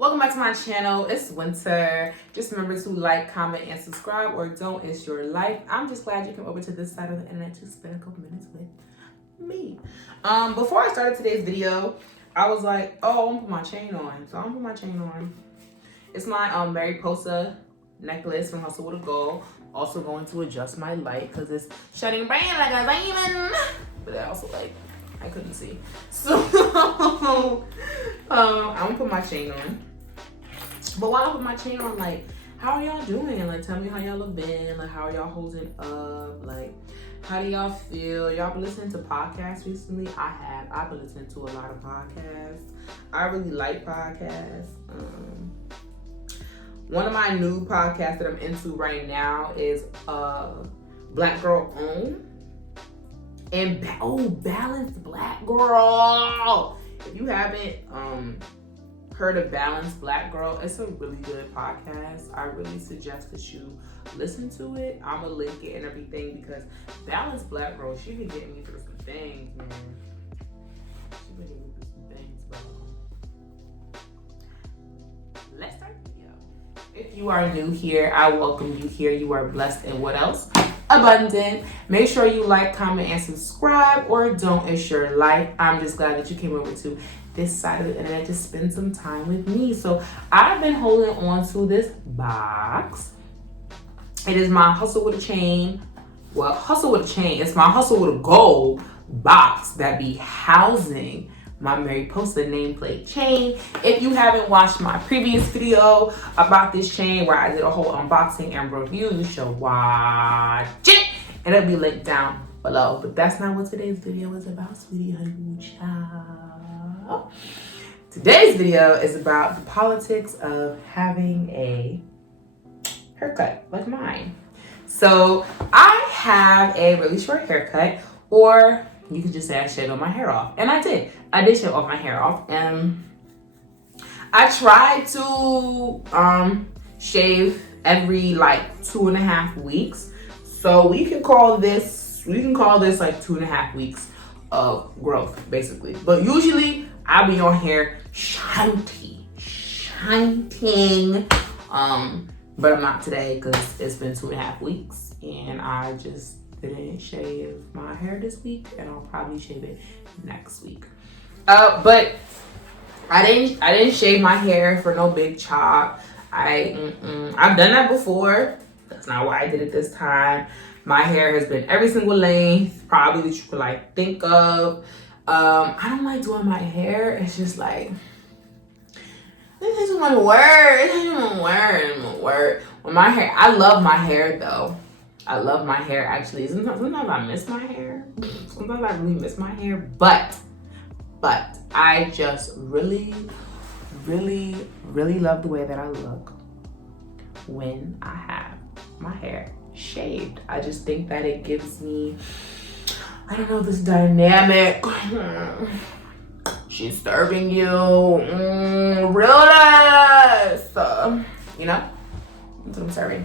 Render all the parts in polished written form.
Welcome back to my channel. It's winter. Just remember to like, comment, and subscribe, or don't. It's your life. I'm just glad you came over to this side of the internet to spend a couple minutes with me. Before I started today's video, I was like, oh, I'm gonna put my chain on. So I'm gonna put my chain on. It's my Mariposa necklace from Hustle With A Goal. Also going to adjust my light because it's shining bright like a diamond. But I also I couldn't see. So I'm gonna put my chain on. But while I put my chain on, how are y'all doing? Tell me how y'all have been. How are y'all holding up? How do y'all feel? Y'all been listening to podcasts recently? I have. I've been listening to a lot of podcasts. I really like podcasts. One of my new podcasts that I'm into right now is Black Girl Own. And Balanced Black Girl. If you haven't heard of Balanced Black Girl, it's a really good podcast. I really suggest that you listen to it. I'm gonna link it and everything because Balanced Black Girl, she been getting me through some things, man. She been getting me through some things, bro. Let's start the video. If you are new here, I welcome you here. You are blessed and what else? Abundant. Make sure you like, comment, and subscribe, or don't. It's your life. I'm just glad that you came over to this side of the internet to spend some time with me. So I've been holding on to this box. It is my Hustle With A Chain. Well, Hustle With A Chain. It's my Hustle With A Goal box that be housing my Mariposa nameplate chain. If you haven't watched my previous video about this chain where I did a whole unboxing and review, you should watch it. And it'll be linked down below. But that's not what today's video is about, sweetie honey child. Today's video is about the politics of having a haircut like mine. So I have a really short haircut, or you could just say I shaved all my hair off. And I did. I did shave all my hair off. And I tried to shave every 2.5 weeks. So we can call this 2.5 weeks of growth, basically. But usually I be on hair shining. But I'm not today because it's been 2.5 weeks and I just didn't shave my hair this week, and I'll probably shave it next week. But I didn't shave my hair for no big chop. I've done that before. That's not why I did it this time. My hair has been every single length, probably that you could think of. I don't like doing my hair. It's just this isn't gonna work. It doesn't work. When my hair, I love my hair though. I love my hair actually. Sometimes I miss my hair. Sometimes I really miss my hair, but I just really love the way that I look when I have my hair shaved. I just think that it gives me, I don't know, this dynamic. She's serving you realness, you know. That's what I'm serving.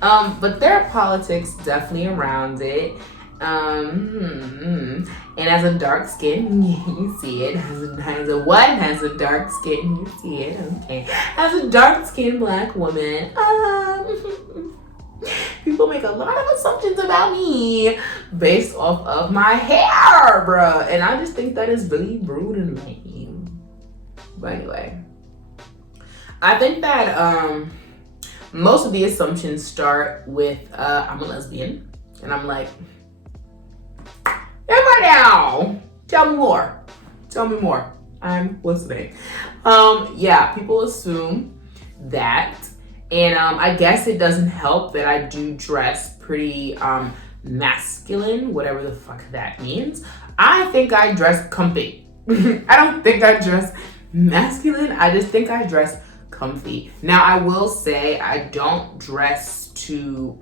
But there are politics definitely around it. And as a dark skin, you see it. As a dark skin, you see it. Okay. As a dark skinned black woman, people make a lot of assumptions about me based off of my hair, bruh. And I just think that is really rude and lame. But anyway, I think that most of the assumptions start with I'm a lesbian, and I'm like, am I now? Tell me more. I'm listening. Yeah, people assume that, and I guess it doesn't help that I do dress pretty masculine, whatever the fuck that means. I think I dress comfy. I don't think I dress masculine. I just think I dress comfy. Now I will say I don't dress to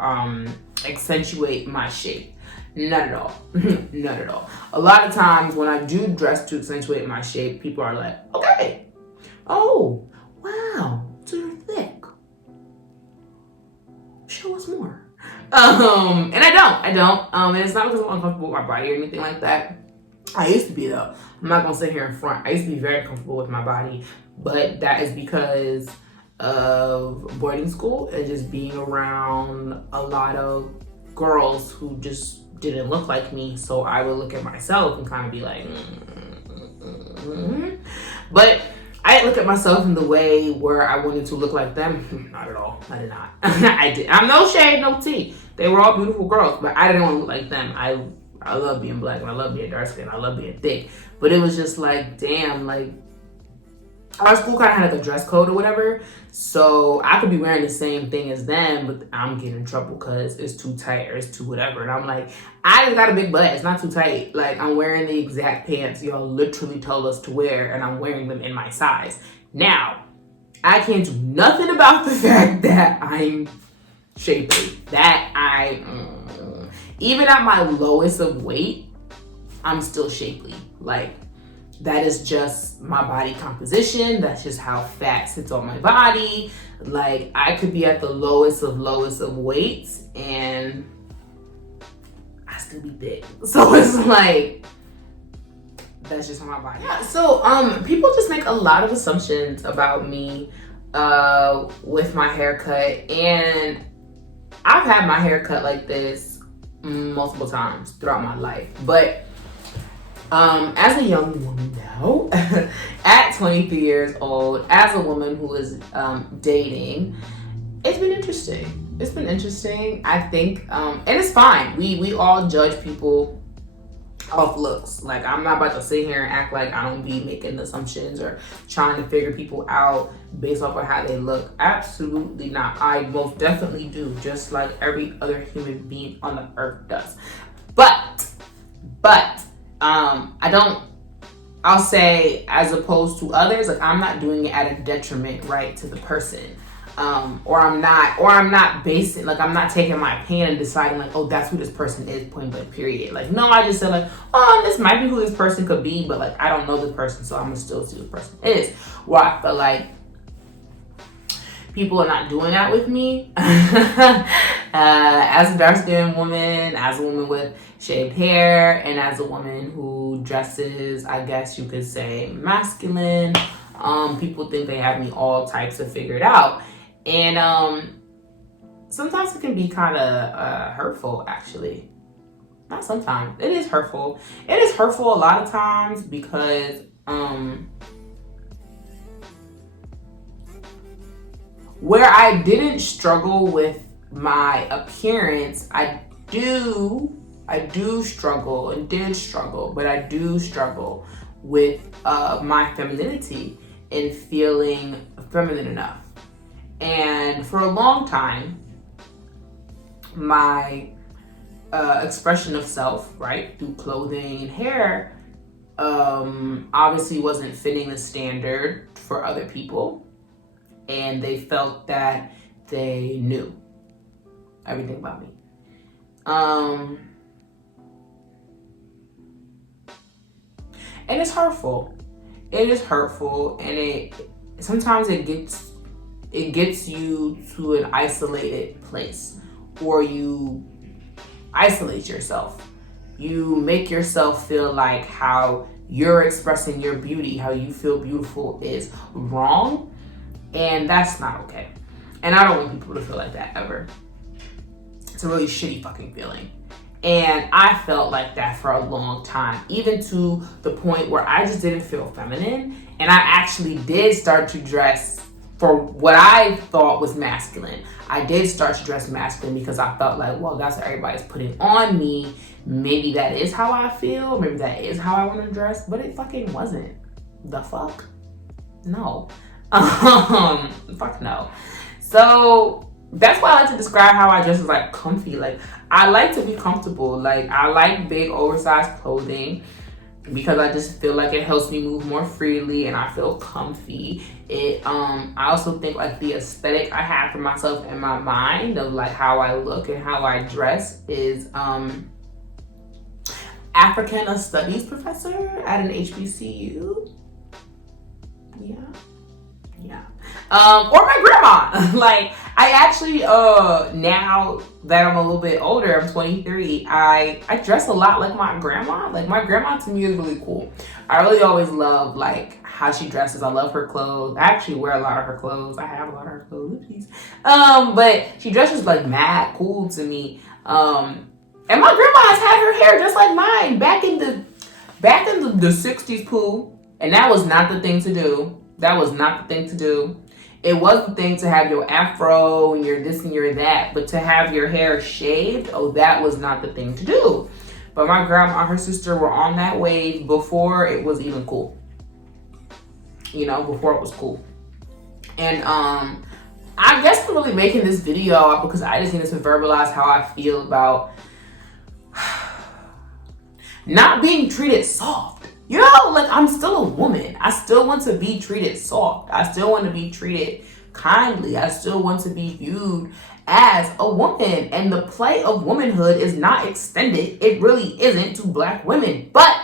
accentuate my shape. Not at all. Not at all. A lot of times when I do dress to accentuate my shape, people are like, okay, oh wow, so you're thick, show us more. And I don't and it's not because I'm uncomfortable with my body or anything like that. I used to be though. I'm not gonna sit here in front. I used to be very comfortable with my body, but that is because of boarding school and just being around a lot of girls who just didn't look like me. So I would look at myself and kind of be like, but I didn't look at myself in the way where I wanted to look like them. Not at all. I did not. I did. I'm no shade, no tea. They were all beautiful girls, but I didn't want to look like them. I love being black and I love being dark skinned. I love being thick. But it was just like, damn, like our school kind of had like a dress code or whatever. So I could be wearing the same thing as them, but I'm getting in trouble because it's too tight or it's too whatever. And I'm like, I just got a big butt. It's not too tight. Like, I'm wearing the exact pants y'all literally told us to wear, and I'm wearing them in my size. Now, I can't do nothing about the fact that I'm shapely. Even at my lowest of weight, I'm still shapely. Like, that is just my body composition. That's just how fat sits on my body. Like, I could be at the lowest of weights and I still be thick. So it's like, that's just my body. Yeah, so people just make a lot of assumptions about me with my haircut, and I've had my haircut like this multiple times throughout my life. But as a young woman now, at 23 years old, as a woman who is dating, it's been interesting. It's been interesting, I think, and it's fine. We all judge people off looks. Like, I'm not about to sit here and act like I don't be making assumptions or trying to figure people out based off of how they look. Absolutely not. I most definitely do, just like every other human being on the earth does. But I'll say, as opposed to others, like, I'm not doing it at a detriment, right, to the person. Or I'm not basing, like, I'm not taking my opinion and deciding, like, oh, that's who this person is, point blank, period. Like, no, I just said, like, oh, this might be who this person could be, but, like, I don't know this person, so I'm gonna still see who this person is. Where I feel like people are not doing that with me. As a dark-skinned woman, as a woman with shaved hair, and as a woman who dresses, I guess you could say, masculine, people think they have me all types of figured out. And sometimes it can be kind of hurtful, actually. Not sometimes. It is hurtful. It is hurtful a lot of times because where I didn't struggle with my appearance, I do struggle and did struggle, but I do struggle with my femininity and feeling feminine enough. And for a long time, my expression of self, right, through clothing and hair, obviously wasn't fitting the standard for other people. And they felt that they knew everything about me. And it's hurtful. It is hurtful, and sometimes it gets you to an isolated place, or you isolate yourself. You make yourself feel like how you're expressing your beauty, how you feel beautiful, is wrong, and that's not okay. And I don't want people to feel like that ever. It's a really shitty fucking feeling. And I felt like that for a long time, even to the point where I just didn't feel feminine. And I actually did start to dress for what I thought was masculine. I did start to dress masculine because I felt like, well, that's what everybody's putting on me. Maybe that is how I feel. Maybe that is how I want to dress. But it fucking wasn't. The fuck? No. Fuck no. So that's why I like to describe how I dress as like comfy. Like, I like to be comfortable. Like, I like big oversized clothing because I just feel like it helps me move more freely and I feel comfy. I also think like the aesthetic I have for myself in my mind of like how I look and how I dress is Africana Studies professor at an HBCU. Yeah. Or my grandma. Like, I actually, now that I'm a little bit older, I'm 23, I dress a lot like my grandma. Like, my grandma to me is really cool. I really always love, like, how she dresses. I love her clothes. I actually wear a lot of her clothes. I have a lot of her clothes. Oopsies. But she dresses, like, mad cool to me. And my grandma has had her hair just like mine back in the 60s, poo. And that was not the thing to do. That was not the thing to do. It was the thing to have your afro and your this and your that, but to have your hair shaved, oh, that was not the thing to do. But my grandma and her sister were on that wave before it was even cool. You know, before it was cool. And I guess I'm really making this video because I just need to verbalize how I feel about not being treated soft. You know, like, I'm still a woman. I still want to be treated soft. I still want to be treated kindly. I still want to be viewed as a woman. And the play of womanhood is not extended. It really isn't to Black women. But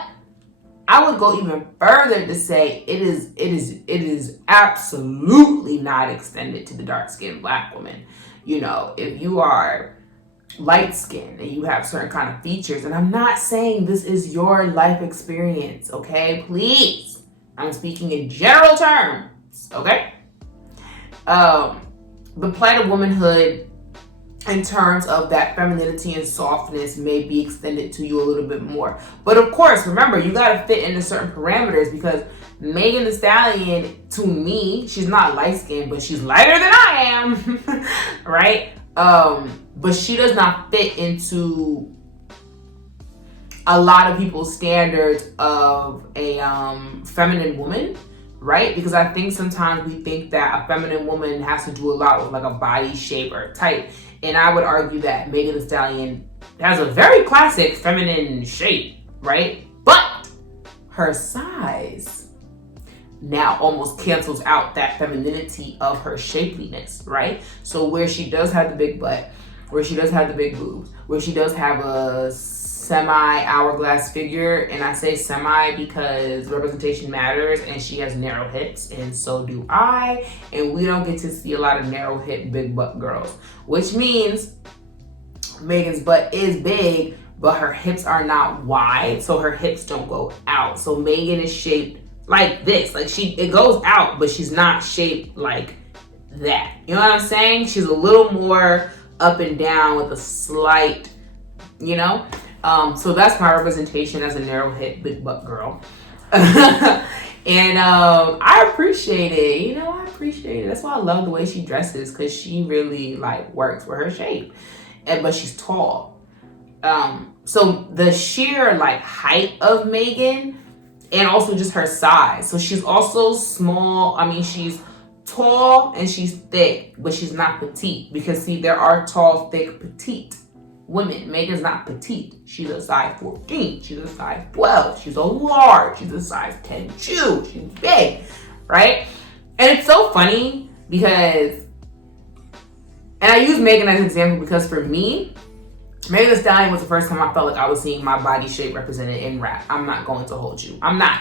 I would go even further to say it is absolutely not extended to the dark-skinned Black woman. You know, if you are light skin and you have certain kind of features, and I'm not saying this is your life experience, okay? Please, I'm speaking in general terms, okay? The plight of womanhood in terms of that femininity and softness may be extended to you a little bit more. But of course, remember, you gotta fit into certain parameters, because Megan Thee Stallion, to me, she's not light skinned, but she's lighter than I am, right? But she does not fit into a lot of people's standards of a feminine woman, right? Because I think sometimes we think that a feminine woman has to do a lot with like a body shape or type. And I would argue that Megan Thee Stallion has a very classic feminine shape, right? But her size now almost cancels out that femininity of her shapeliness, right? So where she does have the big butt, where she does have the big boobs, where she does have a semi-hourglass figure, and I say semi because representation matters, and she has narrow hips, and so do I, and we don't get to see a lot of narrow hip, big butt girls, which means Megan's butt is big, but her hips are not wide, so her hips don't go out. So Megan is shaped like this, like it goes out, but she's not shaped like that. You know what I'm saying? She's a little more up and down with a slight, you know? So that's my representation as a narrow hip, big butt girl. And I appreciate it. You know, I appreciate it. That's why I love the way she dresses, because she really like works with her shape. But she's tall. So the sheer like height of Megan, and also just her size. So she's also small. I mean, she's tall and she's thick, but she's not petite. Because see, there are tall, thick, petite women. Megan's not petite. She's a size 14. She's a size 12. She's a large. She's a size 10 shoe. She's big, right? And it's so funny because, and I use Megan as an example because for me, Megan Thee Stallion was the first time I felt like I was seeing my body shape represented in rap. I'm not going to hold you. I'm not.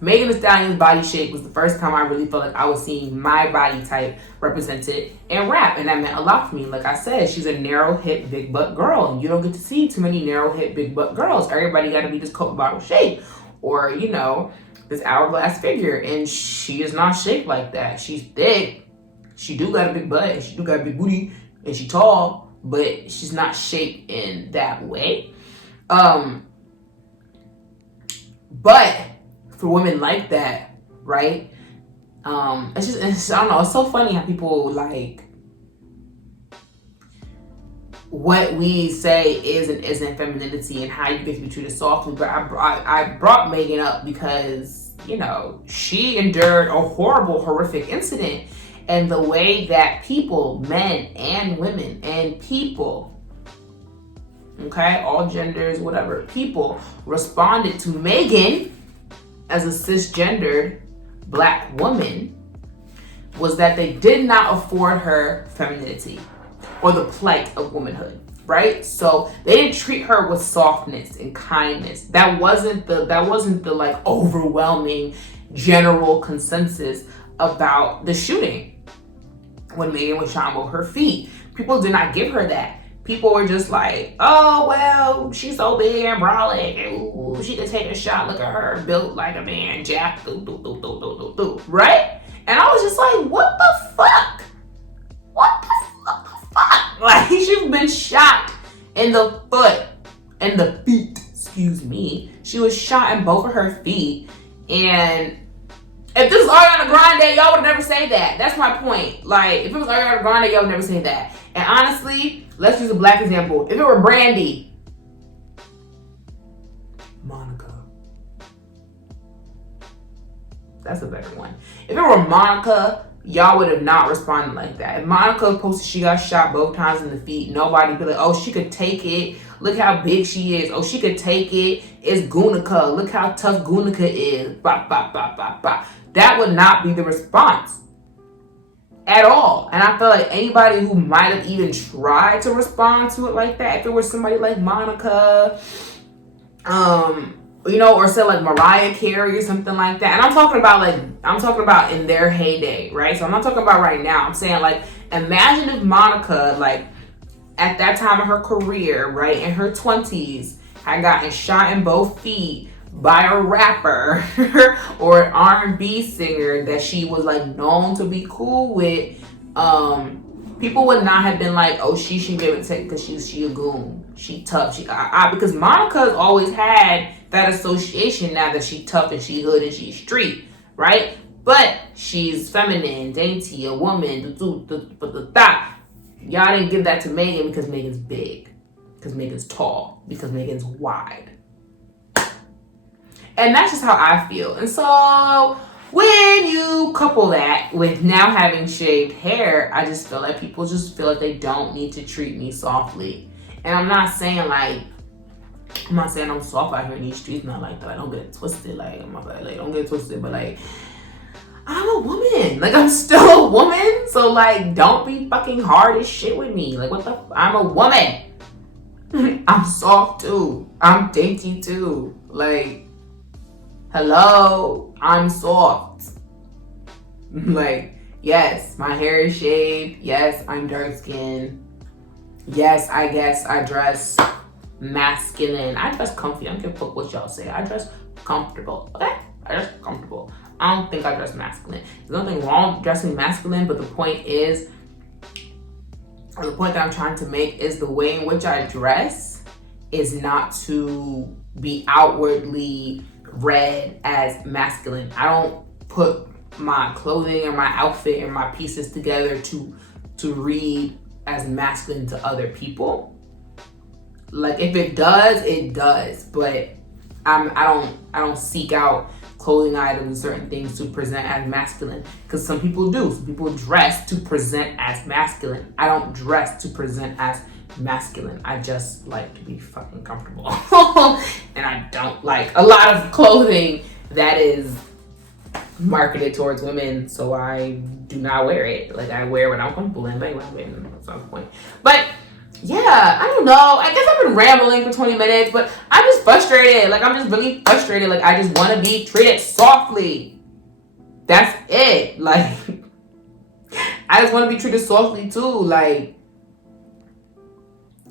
Megan Thee Stallion's body shape was the first time I really felt like I was seeing my body type represented in rap. And that meant a lot for me. Like I said, she's a narrow hip, big butt girl. And you don't get to see too many narrow hip, big butt girls. Everybody got to be this Coke bottle shape. Or, you know, this hourglass figure. And she is not shaped like that. She's thick. She do got a big butt. And she do got a big booty. And she tall. But she's not shaped in that way. But for women like that, right? It's I don't know, it's so funny how people like what we say is and isn't femininity and how you get to be treated softly. But I brought Megan up because, you know, she endured a horrible, horrific incident. And the way that people, men and women and people, okay, all genders, whatever, people responded to Megan as a cisgendered Black woman was that they did not afford her femininity or the plight of womanhood, right? So they didn't treat her with softness and kindness. That wasn't the like overwhelming general consensus about the shooting, when Megan was shot both her feet. People did not give her that. People were just like, oh, well, she's so big and brolic. Ooh, she could take a shot. Look at her, built like a man, Jack. Right? And I was just like, what the fuck? What the fuck? Like, she's been shot in the foot, in the feet, excuse me. She was shot in both of her feet. And if this was Ariana Grande, y'all would never say that. That's my point. Like, if it was Ariana Grande, y'all would never say that. And honestly, let's use a black example. If it were Brandy, Monica. That's a better one. If it were Monica, y'all would have not responded like that. If Monica posted she got shot both times in the feet, nobody would be like, oh, she could take it. Look how big she is. Oh, she could take it. It's Gunica. Look how tough Gunica is. Bah, bah, bah, bah, bah. That would not be the response at all. And I feel like anybody who might have even tried to respond to it like that, if it was somebody like Monica, or said like Mariah Carey or something like that. And I'm talking about in their heyday, right? So I'm not talking about right now. I'm saying, like, imagine if Monica, like, at that time of her career, right, in her 20s, had gotten shot in both feet by a rapper or an R&B singer that she was, like, known to be cool with. People would not have been like, oh, she should be able to take because she a goon. She tough. Because Monica's always had that association now that she tough and she hood and she street, right? But she's feminine, dainty, a woman. Y'all didn't give that to Megan because Megan's big, because Megan's tall, because Megan's wide. And that's just how I feel. And so when you couple that with now having shaved hair, I just feel like people just feel like they don't need to treat me softly. And I'm not saying I'm soft out here in these streets, not like that. I don't get it twisted. Like, don't get it twisted. But like, I'm a woman. Like, I'm still a woman. So like, don't be fucking hard as shit with me. Like, I'm a woman. I'm soft too. I'm dainty too. Like, hello, I'm soft. Like, yes, my hair is shaved. Yes, I'm dark skinned. Yes, I guess I dress masculine. I dress comfy. I don't give a fuck what y'all say. I dress comfortable. Okay? I dress comfortable. I don't think I dress masculine. There's nothing wrong with dressing masculine, but the point that I'm trying to make is the way in which I dress is not to be outwardly read as masculine. I don't put my clothing or my outfit and my pieces together to read as masculine to other people. Like, if it does, it does. But I don't seek out clothing items and certain things to present as masculine, because some people do. Some people dress to present as masculine. I don't dress to present as masculine. I just like to be fucking comfortable. And I don't like a lot of clothing that is marketed towards women, so I do not wear it. Like, I wear what I'm comfortable in, but anyway, that's not the point. But yeah, I don't know. I guess I've been rambling for 20 minutes, but I'm just frustrated. Like, I'm just really frustrated. Like, I just want to be treated softly. That's it. Like, I just want to be treated softly too. Like,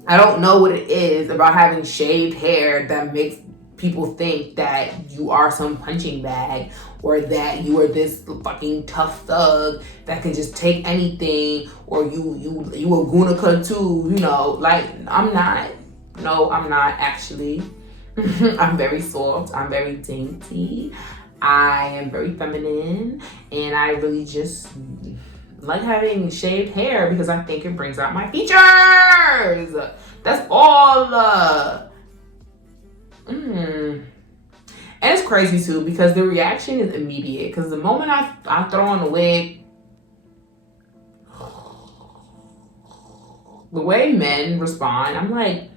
I don't know what it is about having shaved hair that makes people think that you are some punching bag, or that you are this fucking tough thug that can just take anything, or you a Gunica too, like, I'm not. No, I'm not actually. I'm very soft. I'm very dainty. I am very feminine, and I really just like having shaved hair because I think it brings out my features. That's all. And it's crazy too, because the reaction is immediate. Because the moment I throw on the wig, the way men respond, I'm like,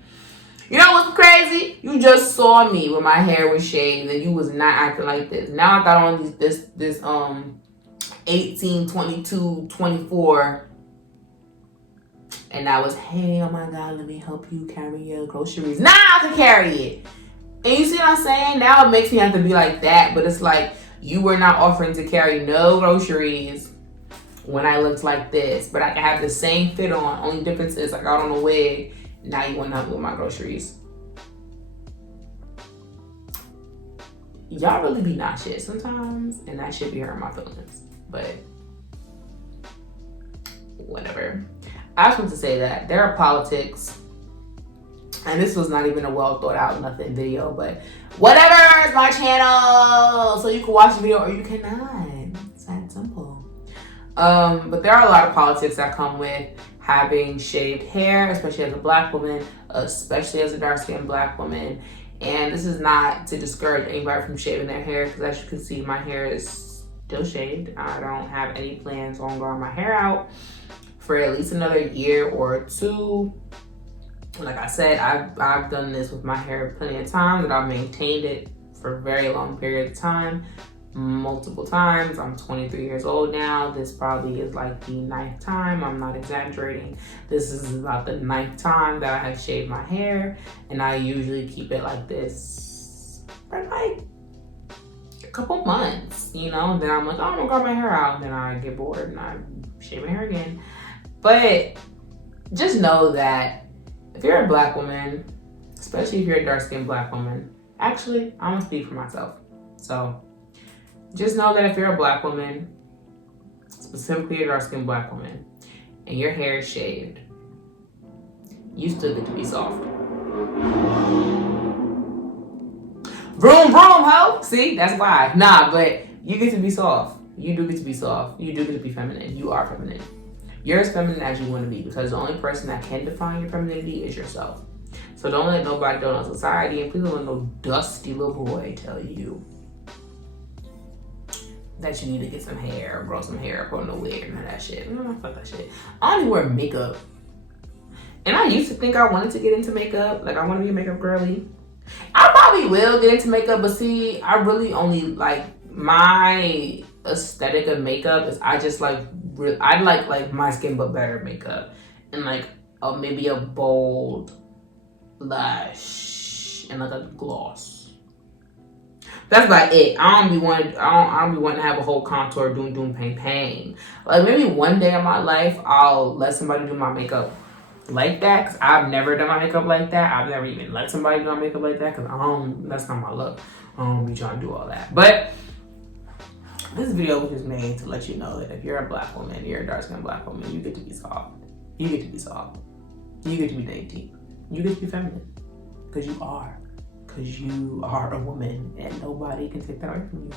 you know what's crazy? You just saw me when my hair was shaved and you was not acting like this. Now I got on this 18, 22, 24, and I was, hey, oh my God, let me help you carry your groceries. Now I can carry it. And you see what I'm saying? Now it makes me have to be like that, but it's like, you were not offering to carry no groceries when I looked like this, but I can have the same fit on. Only difference is I got on a wig. Now you want to help me with my groceries. Y'all really be not shit sometimes, and that shit be hurting my feelings. But whatever. I just want to say that there are politics, and this was not even a well thought out nothing video, but whatever, it's my channel, so you can watch the video or you cannot. It's that simple. But there are a lot of politics that come with having shaved hair, especially as a black woman, especially as a dark-skinned black woman. And this is not to discourage anybody from shaving their hair, because as you can see, my hair is still shaved. I don't have any plans on growing my hair out for at least another year or two. Like I said, I've done this with my hair plenty of times, and I've maintained it for a very long period of time, multiple times. I'm 23 years old now. This probably is like the 9th time. I'm not exaggerating. This is about the 9th time that I have shaved my hair, and I usually keep it like this for like a couple months, you know. And then I'm like, oh, I'm gonna grow my hair out, and then I get bored and I shave my hair again. But just know that if you're a black woman, especially if you're a dark-skinned black woman, actually, I'm gonna speak for myself. So just know that if you're a black woman, specifically a dark-skinned black woman, and your hair is shaved, you still get to be soft. Vroom, vroom, ho! See, that's why. Nah, but you get to be soft. You do get to be soft. You do get to be feminine. You are feminine. You're as feminine as you want to be, because the only person that can define your femininity is yourself. So don't let nobody, don't let society, and please don't let no dusty little boy tell you that you need to get some hair, grow some hair, put on a wig, and all that shit. No, fuck that shit. I don't even wear makeup. And I used to think I wanted to get into makeup. Like, I want to be a makeup girly. I probably will get into makeup, but see, I really only like, my aesthetic of makeup is I just like, I like my skin but better makeup, and like maybe a bold lash and like a gloss. That's about it. I don't be wanting to have a whole contour doom pang. Like maybe one day in my life I'll let somebody do my makeup like that, because I've never done my makeup like that. I've never even let somebody do my makeup like that, because that's not my look. I don't be trying to do all that. But this video was just made to let you know that if you're a black woman, you're a dark-skinned black woman, you get to be soft. You get to be soft. You get to be dainty. You get to be feminine. Because you are. Because you are a woman, and nobody can take that away from you.